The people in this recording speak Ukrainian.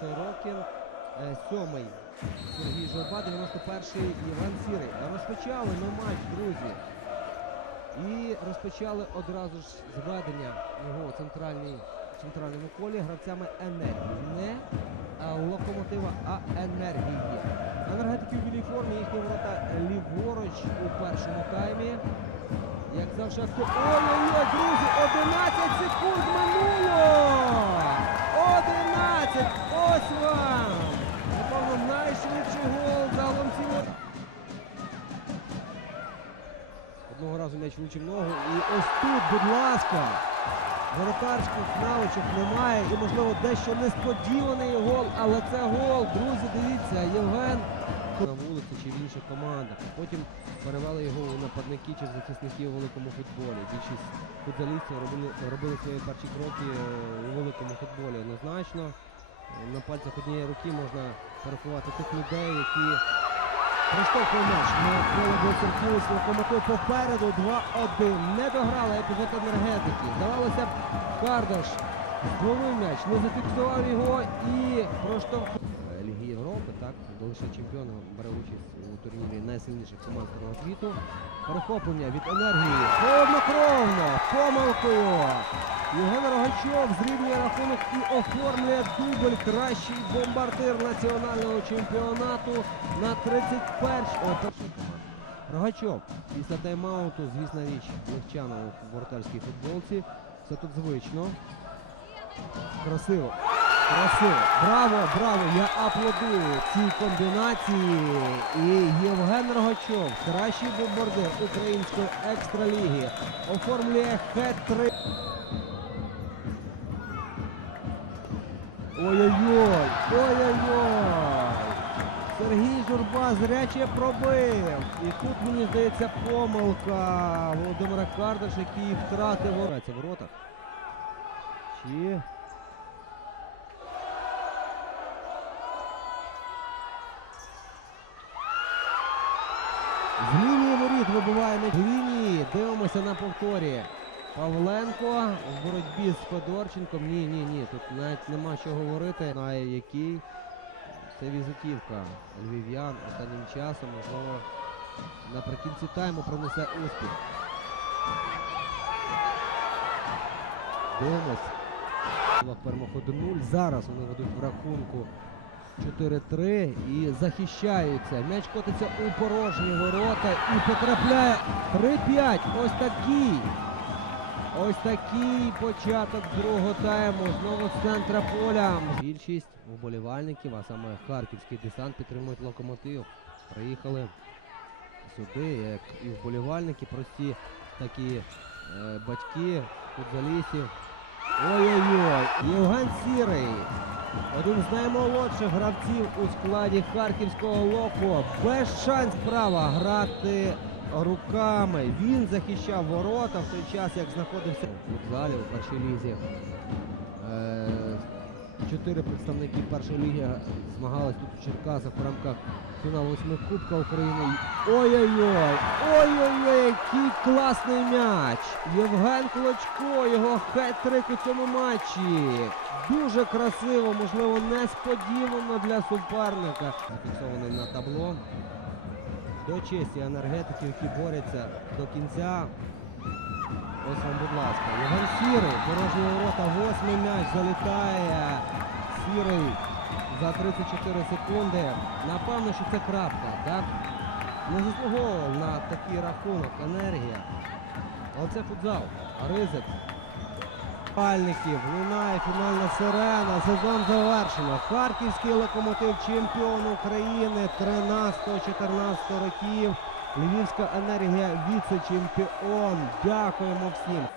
Сорокін. Е, Сьомий Сергій Жолба, 91-й Іван Сірий. Розпочали ми матч, друзі. І розпочали одразу ж зведення його центральній, центральному колі гравцями енергії. Не локомотива, а енергії. Енергетики в білій формі, їхні ворота ліворуч у першому таймі. Як завжди. Ой-ой-ой, друзі, 11 секунд минуло! Влучив ногу. І ось тут, будь ласка, воротарських навичок немає. І, можливо, дещо несподіваний гол, але це гол. Друзі, дивіться, Євген на вулиці чи в інша команда. Потім перевели його у нападники чи в захисники у великому футболі. Більшість футболістів робили, робили свої перші кроки е, у великому футболі. Однозначно, Е, на пальцях однієї руки можна порахувати тих людей, які Проштовхує м'яч на поле Бойцерківець локомотив попереду 2-1. Не дограли епізод енергетики. Здавалося б, Кардаш зловив м'яч, не зафіксував його і проштовхнув. Так, де лише чемпіон бере участь у турнірі найсильніших команд світу. Перехоплення від енергії. Холоднокровно, помилкою. Євген Рогачов зрівнює рахунок і оформлює дубль кращий бомбардир національного чемпіонату на 31 О, перший команд. Рогачов після тайм-ауту, звісна річ, легчано у воротарській футболці. Все тут звично. Красиво. Красиво. Браво, браво! Я аплодую цій комбінації. І Євген Рогачов, кращий бомбардир української екстраліги, оформлює хет-трик. Ой-ой-ой! Ой-ой-ой! Сергій Журба зряче пробив. І тут, мені здається, помилка Володимира Кардаш, який втратив ворота. Чи... З лінії м'яч. Лінії. Дивимося на повторі. Павленко в боротьбі з Федорченком. Ні, ні, ні. Тут навіть нема що говорити. Знає який. Це візитівка львів'ян останнім часом, можливо, наприкінці тайму принесе успіх. Дивимось. Перемог 1-0. Зараз вони ведуть в рахунку 4-3 і захищаються. М'яч котиться у порожні ворота і потрапляє 3-5. Ось такий. Ось такий початок другого тайму. Знову з центра поля. Більшість вболівальників, а саме харківський десант підтримують локомотив. Приїхали сюди, як і вболівальники, прості такі е, батьки, футболістів. Ой-ой-ой, Євген Сірий. Один з наймолодших гравців у складі харківського локо. Без шанс права грати руками. Він захищав ворота в той час, як знаходився у футзалі у першій лізі. Чотири представники першої ліги змагались тут у Черкасах в рамках фіналу восьми Кубка України. Ой-ой-ой! Ой-ой-ой, який класний м'яч! Євген Клочко, його хет-трик у цьому матчі. Дуже красиво, можливо, несподівано для суперника. Зафіксований на табло. До честі енергетиків, які борються до кінця. Ось вам, будь ласка. Євген Сірий, порожні ворота, восьмий м'яч залітає. Сірий за 34 секунди. Напевно, що це крапка, так? Не заслуговував на такий рахунок енергія. Але це футзал. Ризик. Пальників, лунає фінальна сирена. Сезон завершено. Харківський локомотив чемпіон України 13-14 років. Львівська енергія віце-чемпіон. Дякуємо всім.